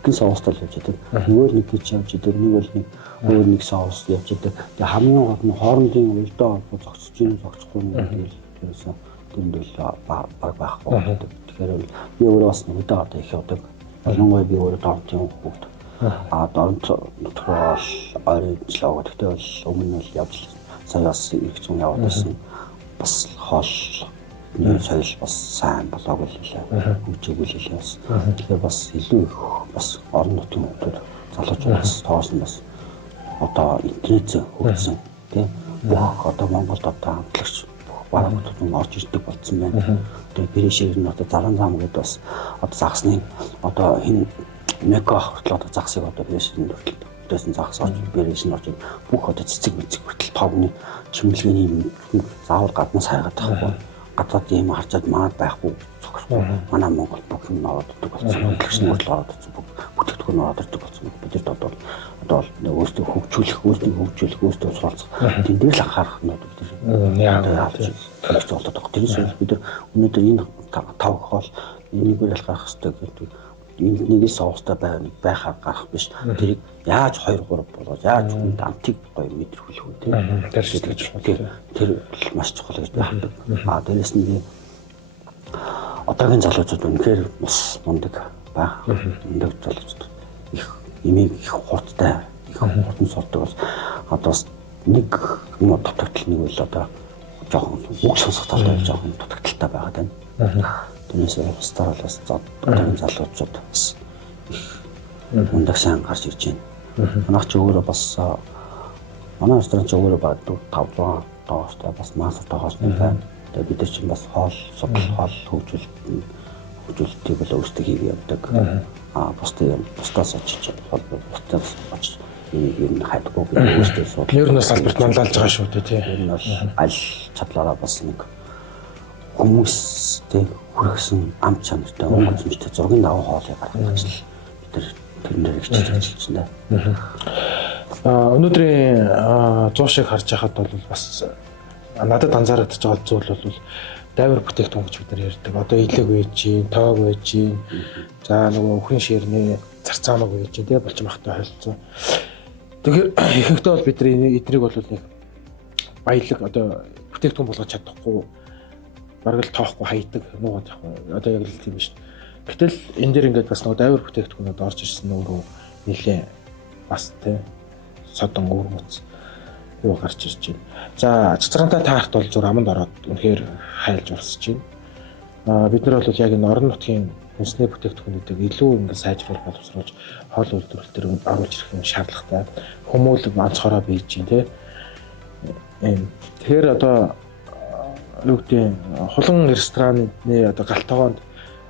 ихэнх соустай л явж байдаг. Нөгөө л нэг гэж явж байдаг, нөгөө л нэг өөр нэг соус явж байдаг. Тэгээ хамгийн гол нь хоорондын уялдаа холбоо зогсож ийн зогсохгүй нь тэгэл ерөөсөн дэндэл баг байхгүй байдаг. Тэгэхээр би өөрөө бас нэг удаа одоо их явдаг. Ялангуяа би өөрөө дорнтын хүүхэд. Дорнт нутгаар ойрын жилаа. Гэхдээ бол өмнө нь явж сая бас их зүүн яваад байсан. Бас хоол нэг соёл бас сайн болоог л хэлээ. Хөгжөөг л хэлээ бас. Тэгэхээр бас илүү их бас орон нутгийн хүмүүс залуучууд бас тоос нь бас одоо интернет хөгжсөн тийм бүх одоо Монголд одоо хамтлагч бараг бүхэн орж ирдэг болсон байна. Тэгээ бэришээр нь одоо заран зам гэдэг бас одоо загсны одоо энэ мега хүртэл одоо загсыг одоо бэришээр нь хүртэл дэсэн загс орж бэриш нь орж бүх одоо цэцэг мэцэг хүртэл товны чимэлгээний заавал гаднаас хайгаад тахгүй. Гадаад юм харчаад манад байхгүй зогсохгүй. Манай Монгол бүх юм ороод ирдэг болсон. Хөдөлгч нь хүртэл ороод ирсэн. Бүтээгдэхүүн ороод ирдэг болсон. Бид нар одоо өөрсдөө хөгжүүлэх, өөрсдөө суралцах. Тэн дээр л анхаарах нь одоо бид яагаад гэж болоод. Тэрээс бид нар өнөөдөр энэ 5 хоол энийгээр л гарах хэрэгтэй гэдэг. Энд нэг соустай байхаар гарах биш. Тэрийг яаж 2 3 болоод яаж хүнд амтыг гоё мэдрүүлэх үү тийм. Тэр маш чухал гэж байна. Дээрээс нь одоогийн залуучууд үнэхээр бас мундаг баг. Мундаг залуучууд их имийг их хурдтай, их хурдан сурдаг бол одоо бас нэг юм дутагдал нэг үл одоо жоохон үг сонсох талтай жоохон дутагдaltaй байгаад байна. Тэрнээс устдаар бас одоогийн залуучууд бас их мундаг сайн гарч ирж байна. Манайх ч өөрөө бас манай ресторан ч өөрөө баг 500 доостой бас мастер тоогоос байна. Тэгээ бид нар чинь бас хоол, судал хоол хөгжүүлэлтийг бол өөрсдөө хийгээд явдаг. Бусдаас очиж бусдаас очиж юм хайдаггүй өөрсдөө судал. Ер нь бас албарт манлайлж байгаа шүү дээ тий. Энэ бол аль чадлаараа бас нэг хүмүүстэй хүргэсэн ам чанартай өнгөцмжтэй зургийн даваа хоолыг гаргах гэж бид нар тэрнээр хичээж байна. Өнөөдрийн 100 шиг харж байхад бол бас надад анзаараад байгаа зүйл бол дайвар бүтээгдэхүүн гэж бид нар ярьдаг. Одоо илэг байж гин, тоог байж гин. За нөгөө өхрийн ширнээ зарцаамаг байж гин тий болж махтай холцоо. Тэгэхээр ихэнхдээ бол бид эднийг бол нэг баялаг одоо бүтээгдэхүүн болгож чадахгүй бараг л тоохгүй хайдаг нуугаад яг одоо яг л тийм биш. Гэтэл энэ дэр ингээд бас нөгөө дайвар бүтээгдэхүүнүүд орж ирсэн өөрөө нэлээ бас тий содон өвөрмөц юу гарч ирж байна. За цэцэрантай таарт бол зур аманд ороод үнэхээр хайлж урсж байна. Бид нар бол яг энэ орон нутгийн хүнсний бүтээгдэхүүнүүдийг илүү ингээд сайжруулах боловсруулж хоол үйлдвэрлэл төр оруулж ирэх юм шаардлагатай. Хүмүүлэг онцгороо бийж байна тий. Тэгэхээр одоо юу гэдэг хулан рестораны одоо галтгоонд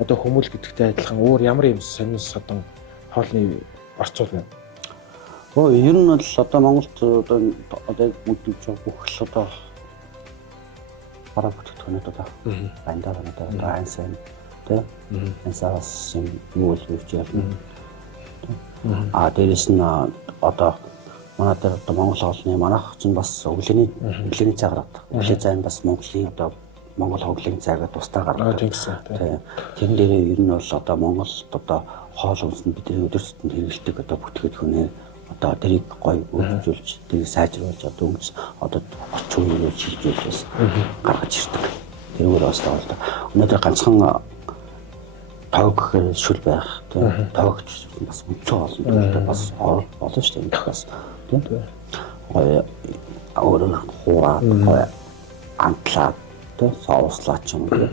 одоо хүмүүл гэдэгтэй адилхан өөр ямар юм сонин содон хоолны орцуул байна. Ер нь бол одоо Монголд одоо мэдээж бүх л одоо бараг бүтээгдэхүүнүүд одоо бандаа одоо ансан тий ансаас юм юу л үүж явна. Дээрээс нь одоо манай дээр одоо Монгол хоолны манайх чинь бас өглөөний цай гаргадаг. Өглөө цай нь бас Монголын одоо Монгол хоолны цайгаа тусдаа гаргадаг. Тийм дээрээ ер нь бол одоо Монголд одоо хоол хүнсэнд бидний өдөртөнд хэрэглэдэг одоо бүтээгдэхүүнээ одоо тэрийг гоё өөрчилж тэрийг сайжруулж одоо өнгөс одоо орчин үеийн шилжүүлж гаргаж ирдэг. Тэрүүгээр бас таавал өнөөдөр ганцхан тоог гэхээр шүл байх тийм тоогч бас үнцэн олон бас олон шүү дээ бас тийм гоё өөрөө хуураад гоё амтлаад тийм соуслаад ч юм уу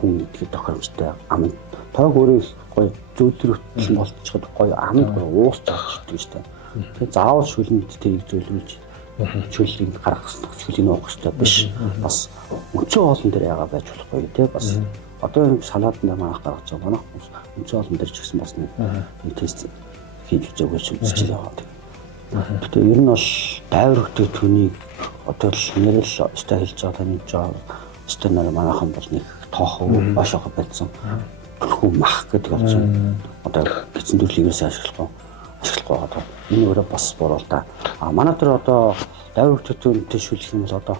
хүн идэхэд тохиромжтой ам тоог өөрөө гоё зөөлрөлтөл болчиход гоё амд уусч чаддаг шүү дээ. Тэгээ заавал шүлэнд тэрийг зөвлөж шүлийг гаргах хэрэгтэй, шүлийг уух хэрэгтэй биш. Бас өнцөн хоолн дээр яага байж болохгүй тий бас одоо энэ салаад дээр манайх гаргаж байгаа манайх өнцөн хоолн дээр ч гэсэн бас нэг тест хийж өгөөч үзэж яваад. Тэгээ ер нь бол дайвар хөтөлбөрийн одоо л нэрэл өстэй хэлж байгаа тань жоо өстэй нэр манайхан бол нэг тоохоо бошоо байсан. Хүү мах гэдэг болсон. Одоо гизэн төрлийг ашиглахгүй байгаа. Энэ өөрөө бас буруу л да. Манай дээр одоо дайвар хөтөлбөрийн шүлэх юм бол одоо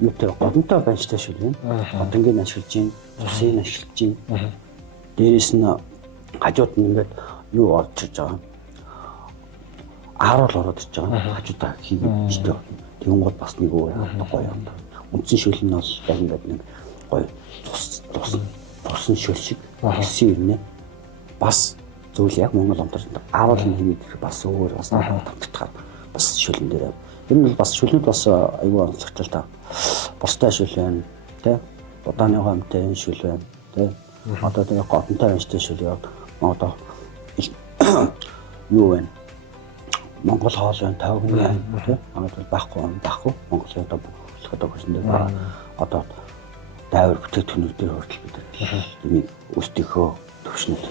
юу тэр годонтой баньчтай шүлгэн. Годонгийн ашиглаж гин, цусыг ашиглаж гин. Дээрээс нь хажууд нь ингээд юу орж ирж байгаа. Ааруул ороод ирж байгаа. Хажуудаа хийгээд штэ. Тэгэн гол бас нэг өөр гоё юм. Үндсэн шүлэг нь бол яг ингээд нэг гоё тусан шүл шиг гэсэн юм нэ. Бас зүйл яг Монгол амтарт ааруулын хийгээд бас өөр бас тавтахаар бас шүлэн дээр. Энэ бол бас шүлнүүд бас аюу онцлогтой та. Бостой шүл байна, тэ? Удааны гомтой энэ шүл байна, тэ? Одоо тэгээ готонтой анчтай шүл яа. Одоо юу вэ? Монгол хоол байна, тойгны байна, тэ? Одоо байхгүй. Монголын одоо бүх одоо хөсөндөө одоо дайвар бүтээгдэхүүнүүдээр хүртэл бид энийг өөрсдийнхөө төвшнөд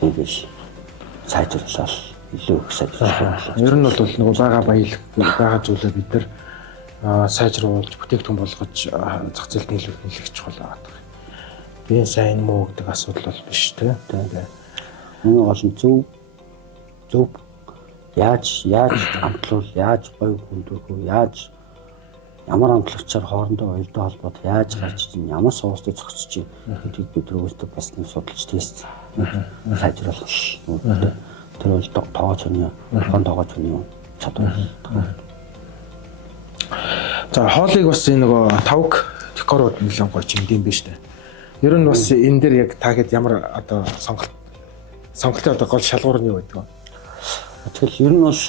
хийгээл сайжруулаад илүү их сайжруулах. Ер нь бол нөгөө бага баялаг байгаа зүйлээ бид нар сайжруулж бүтээгдэхүүн болгож зах зээлд нийлүүлэх чухал байгаа. Би сайн муу гэдэг асуудал бол биш тийм. Миний гол нь зөв яаж амтлуул, яаж гоё хүндөх үү, яаж ямар амтлагчаар хоорондоо уялдаа холбоод яаж гарч чинь ямар суустай зохицож чинь гэдгийг бид өөрсдөө бас нэг судалж тест сайжруулах. Тэр бол тоогооч хүний чадвар. За хоолыг бас энэ нөгөө тавг декорууд нэлээд гоё чимдэм биш үү? Ер нь бас энэ дээр яг таагэд ямар одоо сонголтын одоо гол шалгуур нь юу байдаг вэ? Тэгэхээр ер нь бол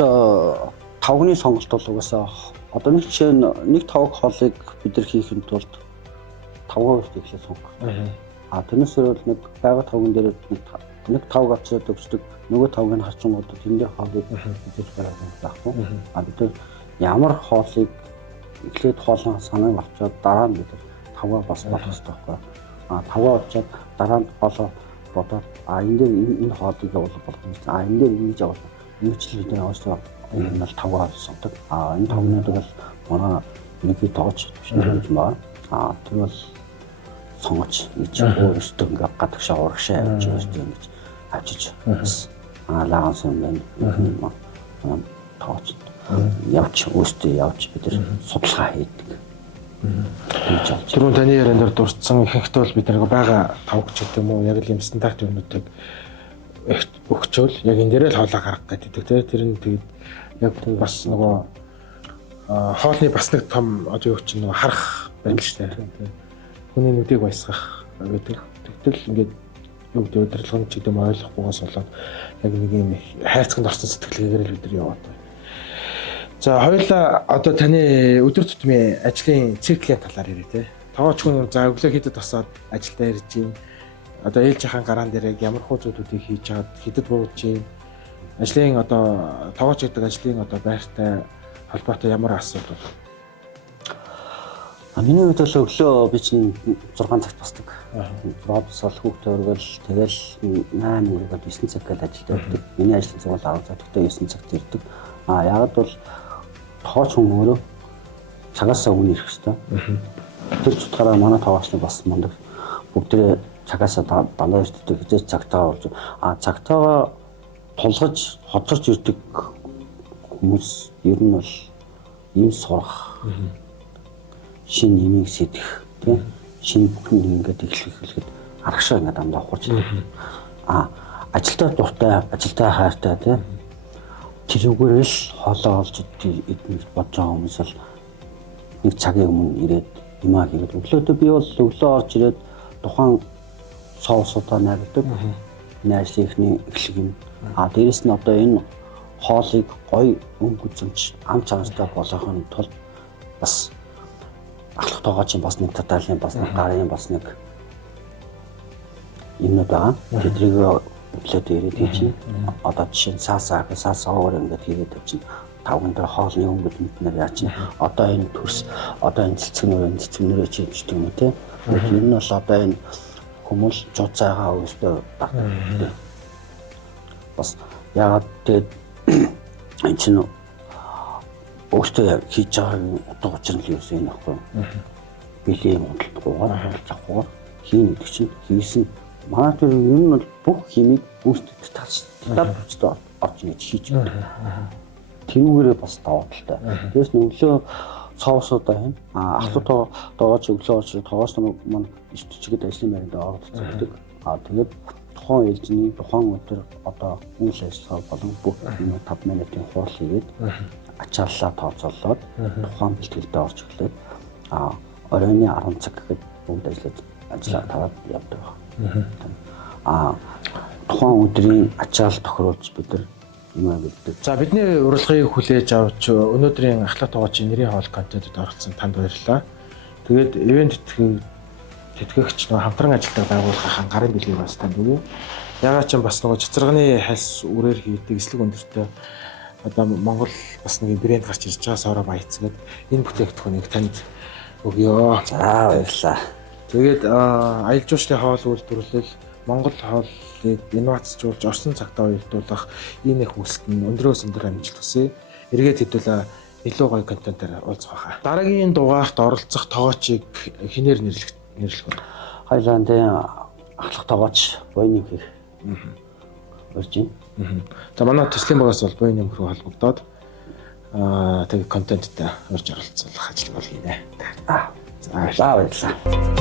тавгны сонголт бол угаасаа одоо нэг жишээ нь нэг тавг хоолыг бид нар хийхэд тулд 5% ихлэ сонгох. Тэрнээсээ бол нэг байга тавган дээр нэг тавг авчираад өгчдөг. Нөгөө тавгийг харчингууд тэндээ хоолыг хийж байхгүй. Бид нар ямар хоолыг эхлээд хоолны санааг авчаад дараа нь бид тавгаа бас болох хэрэгтэй байхгүй. Тавгаа авчаад дараа нь хоолоо бодоод энэ дээр энэ хоолыг явуулах болох юм. Энэ дээр ингэж явуулах. Нийтлэл бид нар өөрсдөө энэ бол тавгаа сондог. Энэ тавгнууд бол манай нэгий тоогч гэж байна. Тэр бол сонгоч гэж өөрсдөө ингээ гадагшаа урагшаа явж өөрсдөө ингэж авчиж лаансан байна. Тоогч явж өөрсдөө явж бид нар судалгаа хийдэг. Түрүүн таны ярианд дээр дурдсан ихэнхдээ бол бид нэг байгаа тавгч гэдэг юм уу яг л юм стандарт юмнуудыг өгчөөл яг энэ дээрээ л хоолоо гаргах гэдэг тийм. Тэр нь тэгээд яг бас нөгөө хоолны бас нэг том одоо юу чинь нөгөө харах байдал шүү дээ. Хүний нүдийг баясгах гэдэг. Тэгтэл ингээд юу гэдэг удирдлагын ч гэдэг юм ойлгохгүйгээс болоод яг нэг юм хайрцагт орсон сэтгэлгээгээр л бид нар яваад байна. За хоёулаа одоо таны өдөр тутмын ажлын циклийн талаар ярив те. Тоогч хүн за өглөө хідэд тосоод ажилдаа ирж юм. Одоо ээлжийнхэн гараан дээр яг ямар хуу зүйлүүдийг хийж чад хідэд бууж юм. Ажлын одоо тоогч гэдэг ажлын одоо байртай холбоотой ямар асуудал бол? Миний хувьд бол өглөө би чинь 6 цагт босдог. 6 босол хүүхдээ өргөл тэгэл 8 өргөд 9 цаг гээд ажилдаа явдаг. Миний ажлын цаг бол 10 цаг, гэхдээ 9 цагт ирдэг. Яагаад бол тоогч хүн өөрөө цагаасаа өмнө ирэх хэрэгтэй. Тэр чухалаараа манай тоогчны бас мундаг бүгдээ цагаасаа дандаа ирдэг. Хизээ цагтаа болж цагтаа тулгаж хоцорч ирдэг хүмүүс ер нь бол ийм сурах шинэ нэмийг сэдэх тийм шинэ бүхэн ингээд эхлэхэд аргашаа ингээд дандаа ухаж байна. Ажилдаа дуртай, ажилдаа хайртай тийм тэрүүгээр л хоолоо олж идэх бодож байгаа хүмүүс л нэг цагийн өмнө ирээд юмаа хийгээд өглөөдөө би бол өглөө орж ирээд тухайн соусуудаа найрдаг. Найрсийнхний эхлэг юм. Дээрэс нь одоо энэ хоолыг гоё өнгө үзэмж ам чанартай болгохын тулд бас ахлах тоогооч бас нэг татаалын бас нэг гарын бас нэг юмнууд байгаа. Тэдрийг өглөөд ирээд хийж одоо жишээ нь саасаагаар ингээд хийгээд тавьчих. Тавган дээр хоолны өнгө үзэмжнэр яа чинь одоо энэ төрс одоо энэ цэцгнэрээ чийждэг юм тий. Тэр нь бол одоо энэ хүмүүс жуцаагаа өөртөө татдаг. Бас яагаад тэгээд энэ чинь өөртөө хийж байгаа утга учир нь юу юм аахгүй. Билийн модалгуугаар авахгүйгээр хийн гэдэг чинь хийсэн. Манай тэр ер нь бол бүх химиг өөртөө татчихдаг орж ингэж хийж байдаг. Тэрүүгээрээ бас даваа талтай. Тэрс өглөө соусуудаа хин ахлуу тоогооч өглөө орж тоогооч маань 9:40-д ажлын байранд оролцдог. Тэгээд тухайн ээлжний тухайн өдөр одоо үйл ажиллагаа болон бүх юм 5 минутын хурал хийгээд ачааллаа тооцоолоод тухайн бэлтгэлдээ орж эхлээд оройны 10 цаг гэхэд бүгд ажиллаа таваад явдаг байна. Тухайн өдрийн ачаал тохируулж бид нар юм бэлддэг. За бидний урилгыг хүлээж авч өнөөдрийн ахлах тоогоочийн нэрийн хоол контентэд оролцсон танд баярлалаа. Тэгээд ивент тэтгэгч нөө хамтран ажилладаг байгууллагын гарын бэлгийг бас танд өгье. Ягаад ч бас нөгөө цэцэрганы хальс үрээр хийдэг эслэг өндөртэй одоо Монгол бас нэг брэнд гарч ирж байгаа Сороо Баяцгээд энэ бүтээгдэхүүнийг танд өгье. За баярлалаа. Тэгээд аялал жуулчлалын хоол үйлдвэрлэл Монгол хоолыг инновацжуулж орсон цагтаа уялдуулах энэ их хүсэлт нь өндрөөс өндөр амжилт хүсье. Эргээд хэдүүлээ илүү гоё контентээр уулзах байхаа. Дараагийн дугаарт оролцох тоогоочийг хинээр нэрлэх вэ? Хайлаандын ахлах тоогооч буйны хийх. Урьж байна. За манай төслийн багаас бол буйны нэмэр холбогдоод тэгээ контенттэй урьж оролцох ажил бол хийнэ. За баярлалаа.